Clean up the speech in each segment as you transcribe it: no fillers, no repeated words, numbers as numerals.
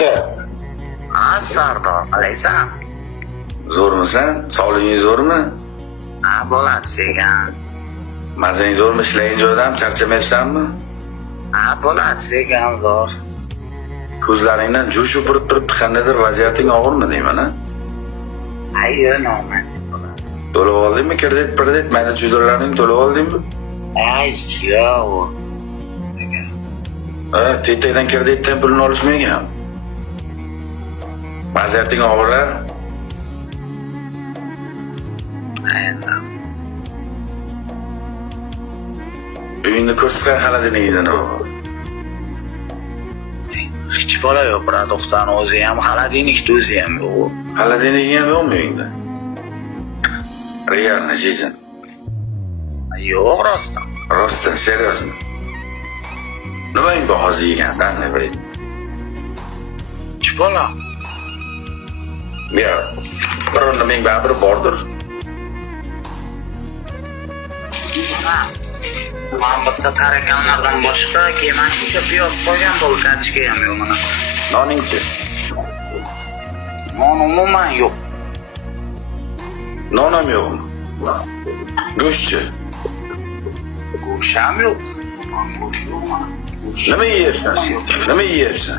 Aka. Sardor, qalaysan? Zo'rmisan? Sog'lig'ing zo'rmi? Bo'ladi segan. Mazang zo'rmi? Ishlaying joydan charchamayapsanmi? Bo'ladi segan zo'r. Ko'zlaringdan jo'sh o'pirib turibdi, qandaydir vaziyating og'irmi deyman, ha? Ayyo, normal. To'lab oldingmi? Kredit, mayda chuydirlaring to'lab oldingmi? Ayyo. Tetakdan kreditdan pulni olishmagan. Vaziyating og'ir, ha? Uyingda ko'rsatgan xaladiningdan o. Hech bola yo'q, produktdan o'zi ham, xaladinnikni o'zi ham yo'q. Xaladining ham yo'qmi uyingda? Realni жизнь. Yo'q, rostdan. Rostdan, seriozmi? Nimang bor hozir yegandan ne bileyim? Hech bola. Ya, bir nimang baribir bordir. Men bitta tarakanlardan boshqa keyin shuncha piyoz qo'ygan bo'lkanchga ham yo'q mana. Noningchi? Non umuman yo'q. Non ham yo'qmi? Go'shtchi? Go'sht ham yo'q. Go'sht yo'q mana. Nima yeyapsan? Nima yeyapsan?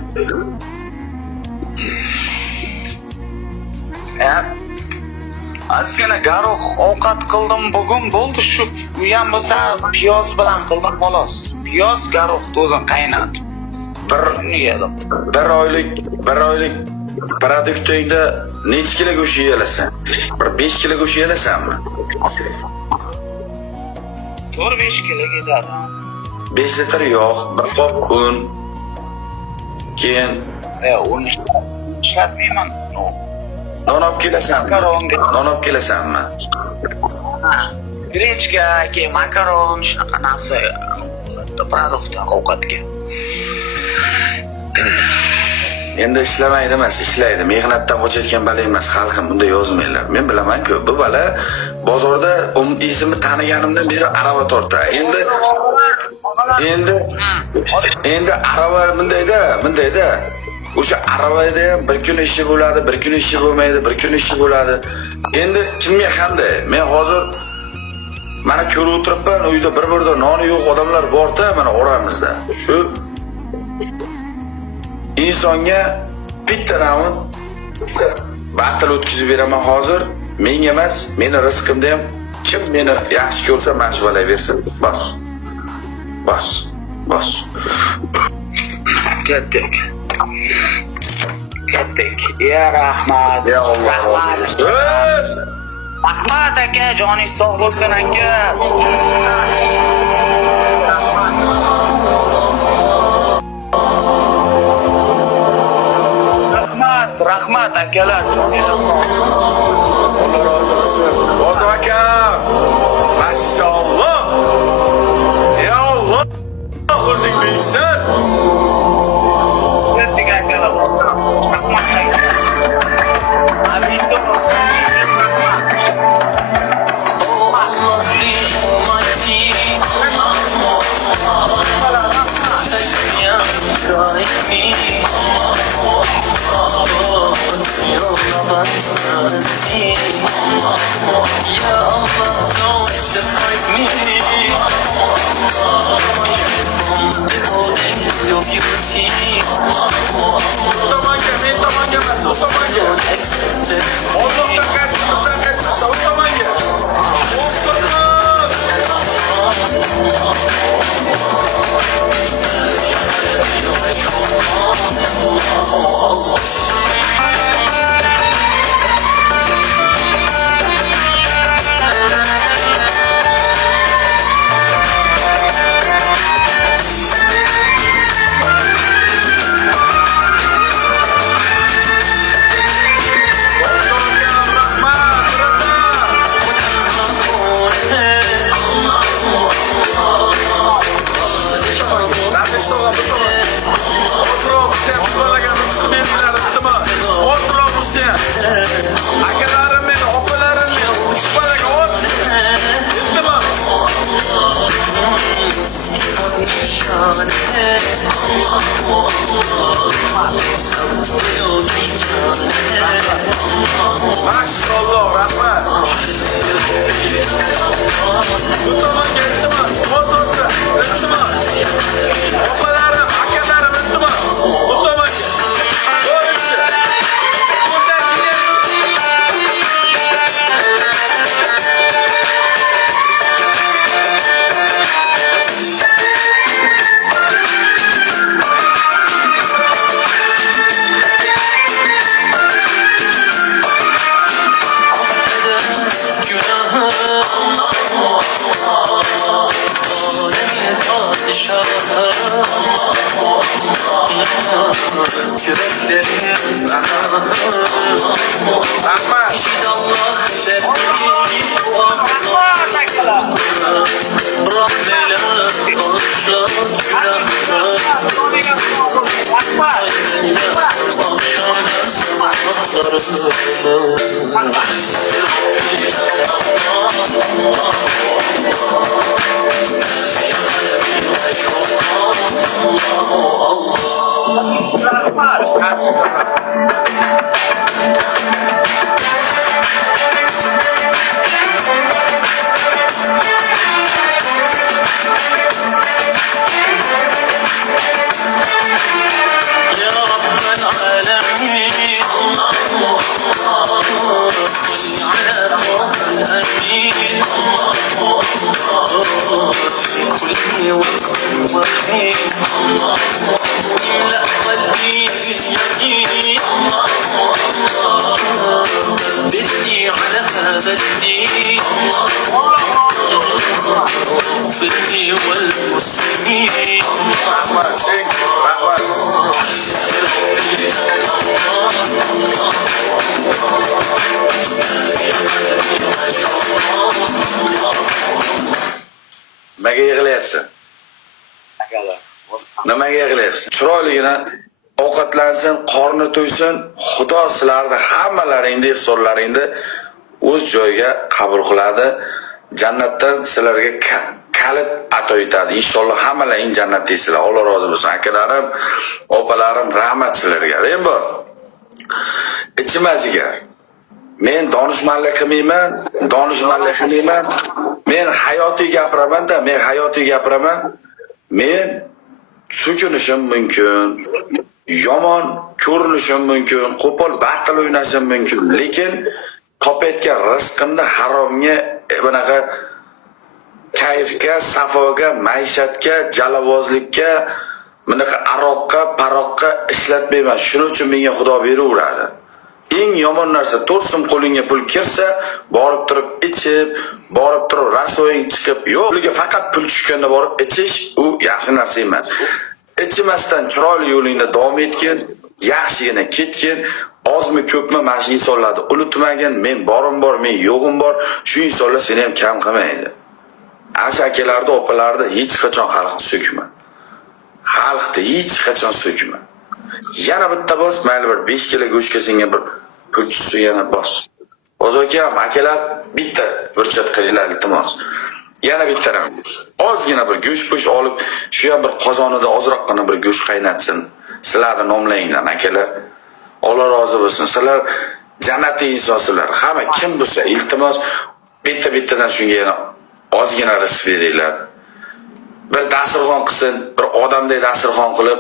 Ozgina garoq ovqat qildim bugun, bo'ldi shu. U ham bo'lsa piyoz bilan qildim xolos. Piyoz garoqni o'zim qaynatib. Yedim. Bir oylik produktingda necha kilo go'sht yeyalasan? Bir 5 kilo go'sht yeyalasanmi? 4-5 kilo ketadi. 5 litr yog', bir qop un, keyin un ishlatmayman. non olib kelasanmi? Non olib kelasanmi? Grechka, keyin makaron, shunaqa narsa produktdan ovqatga. Endi ishlamaydi emas, ishlaydi. Mehnatdan qochayotgan bala emas, xalqim bunday yozmanglar. Men bilaman-ku, bu bala bozorda ismini taniganimdan beri arava tortar. Endi arava bundayda. O'sha aravada ham bir kun ishi bo'ladi, bir kun ishi bo'lmaydi, bir kun ishi bo'ladi. Endi kimga qanday? Men hozir mana ko'rib o'tiribman, uyda bir-birda noni yo'q odamlar bor-da, mana oramizda. Shu insonga bitta raund battle o'tkazib beraman hozir. Menga emas, meni rizqimda ham kim meni yaxshi ko'rsa, mana shu bo'laversin. Bas. Ketdik. Ya rahmat. Ya Allah. Rahmat aka, joningiz sog' bo'lsin aka. Rahmat akalar, joningiz sog'. Alloh rozi bo'lsin. Boz aka. Mashalloh. Ya Allah. O'zing bilsan. Ketdik akalar. Rahmat aka. Maşallah, rahmat. Bu tomonga iltimos, qo'zg'olsa, iltimos. Opalarim, akalarim, iltimos. Bu tomonga. Bo'yicha. Bundan keyin rahmat. بدي على هذا الدين بدي والمسلمين Rahmat, thank you, rahmat. Nimaga yig'layapsan? Nimaga yig'layapsan? Chiroyligina ovqatlansin, qorni to'ysin, Xudo sizlarni hammalaringni ihsonlaringni o'z joyiga qabul qiladi. Jannatdan sizlarga kalit ato etadi. Inshaalloh hammalaring jannatdaysizlar. Alloh rozi bo'lsin. Akalarim, opalarim, rahmat sizlarga. Rembo. Ichimajiga. Men donishmandlik qilmayman. Men hayotiy gapiraman-da, Men so'kinishim mumkin. Yomon ko'rinishim mumkin, qo'pol battle o'ynashim mumkin, lekin topayotgan rizqimni haromga, bunaqa kayfga, safoga, maishatga, jalavozlikka, bunaqa aroqqa, paroqqa ishlatmayman. Shuning uchun menga Xudo beraveradi. Eng yomon narsa to'rsim qo'lingga pul kirsa, borib turib ichib, borib turib rasoying chiqib, yo'q, ularga faqat pul tushganda borib ichish, u yaxshi narsa emas. Ichmasdan chiroyli yo'lingda davom etgin, yaxshigina ketgin, ozmi ko'pmi mana shu insonlarni unutmagin. Men borim bor, men yo'g'im bor. Shu insonlar seni ham kam qilmaydi. Akalarni, opalarni hech qachon xalqni so'kma. Xalqni hech qachon so'kma. Yana bitta bos, mayli bir 5 kilo go'shtga senga bir pul tushsa yana bos. Ozaki ham akalar bitta burchat qilinglar iltimos. Yana bittaram. Ozgina bir go'sht olib, shu ham bir qozonida ozroqgina bir go'sht qaynatsin. Sizlarni nomlaringlar akalar. Alloh rozi bo'lsin. Sizlar jannatli insonsizlar. Hamma kim bo'lsa iltimos bitta-bittadan shunga yana ozgina rizq beringlar. Bir dasturxon qilsin, bir odamdek dasturxon qilib,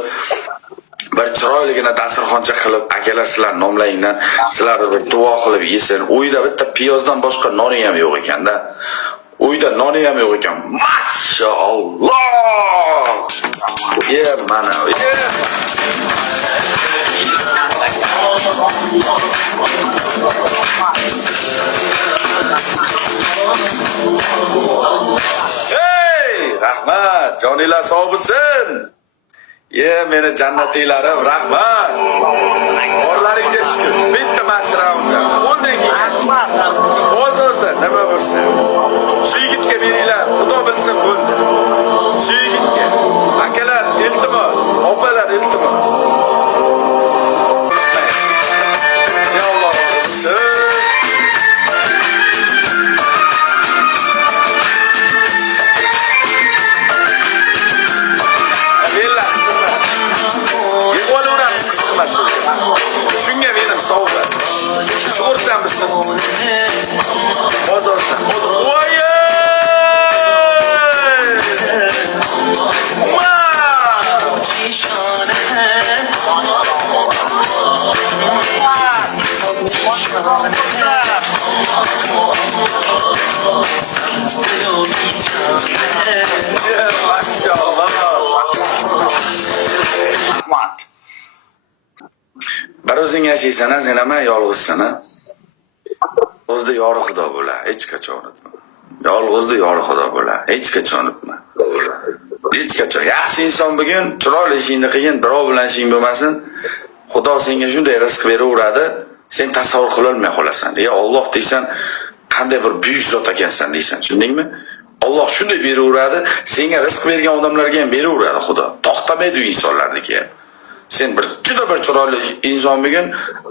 bir chiroyligina dasturxoncha qilib, akalar sizlar nomlaringlar, sizlarni bir duo qilib yesin. Uyda bitta piyozdan boshqa noni ham yo'q ekanda. Uyda noni ham yo'q ekan. Mashalloh. Mana. Hey, rahmat. Joninglar sog' bo'lsin. Meni jannatlilarim, rahmat. Orlaringga shukr. Bitta mashraunda. Undan keyin o'z-o'zidan nima bo'lsin. Shu yigitga beringlar, Xudo bilsin bo'ldi. Shu yigitga. Akalar, iltimos, opalar, iltimos. Ya Alloh bo'lsin. sovg'a. Shu ko'rsan bizni. Bozorda. Voy! Rahmat. Bir o'zing yashaysan, sen ham yolg'izsan. O'zida yorug' xudo bo'la, hech qachon unutma. Yolg'izda yorug' xudo bo'la, hech qachon unutma. Hech qachon yaxshi inson bugun chiroyli ishingni qilgin, birov bilan ishing bo'lmasin. Xudo senga shunday rizq beraveradi, sen tasavvur qila olmay qolasan. Ya Alloh deysan, qanday bir buyuk zot ekansan deysan, tushundingmi? Alloh shunday beraveradi, senga rizq bergan odamlarga ham beraveradi Xudo. To'xtamaydi u insonlarniki ham. Sen juda bir chiroyli inson bugun,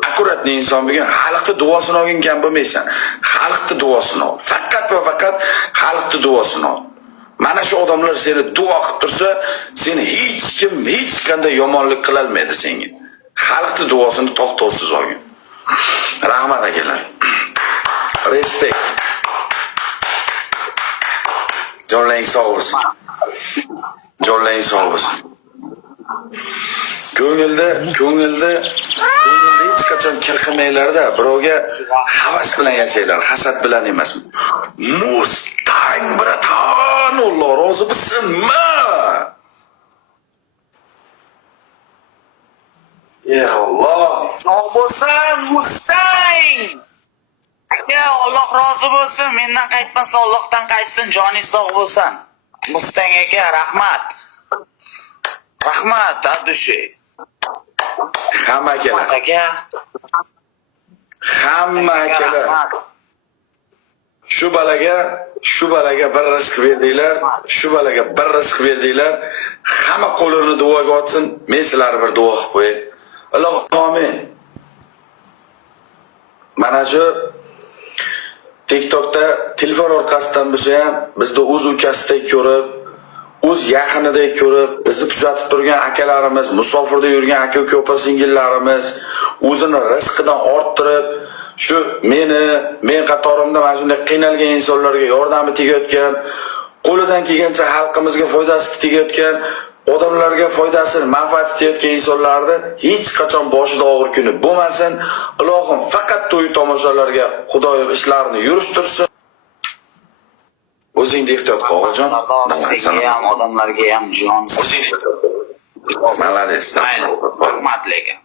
akkuratli inson bugun, xalqning duosini olgan kam bo'lmaysan. Xalqning duosini ol. Faqat va faqat xalqning duosini ol. Mana shu odamlar seni duo qilib tursa, seni hech kim hech qanday yomonlik qila olmaydi senga. Xalqning duosini to'xtovsiz olgin. Rahmat akalar. Respekt. Jonlang sog' bo'lsin. Jonlang sog' bo'lsin. Ko'ngilda hech qachon kirqilmanglar-da, birovga havas bilan yashanglar, hasad bilan emas. Mustang bratan, Alloh rozi bo'lsinmi? Ya Alloh, Sog' bo'lsin, Mustang! Ya Alloh rozi bo'lsin, mendan qaytmasa Allohdan qaytsin, joningiz sog' bo'lsin. Mustang aka, rahmat. Rahmat, Abdushi. hamma akalar, Aka. hamma akalar. Shu balaga bir rizq berdinglar, shu balaga bir rizq berdinglar. Hamma qo'lini duoga otsin, men sizlarni bir duo qilib qo'yay. Alloh amin. Mana shu TikTokda telefon orqasidan bo'lsa ham bizni o'z ukasidek ko'rib, o'z yaqinidek ko'rib, bizni kuzatib turgan akalarimiz, musofirda yurgan aka-uka opa-singillarimiz o'zini rizqidan orttirib, shu men qatorimda mana shunday qiynalgan insonlarga yordami tegayotgan, qo'lidan kelgancha xalqimizga foydasi tegayotgan, odamlarga foydasi, manfaati tegayotgan insonlarni hech qachon boshida og'ir kuni bo'lmasin. Ilohim faqat to'y tomoshalarga Xudoyim ishlarini yurishtirsin. O'zingni ehtiyot qil, o'g'iljon. Senga ham, odamlarga ham jon. Malades. Mayli, rahmat lekin.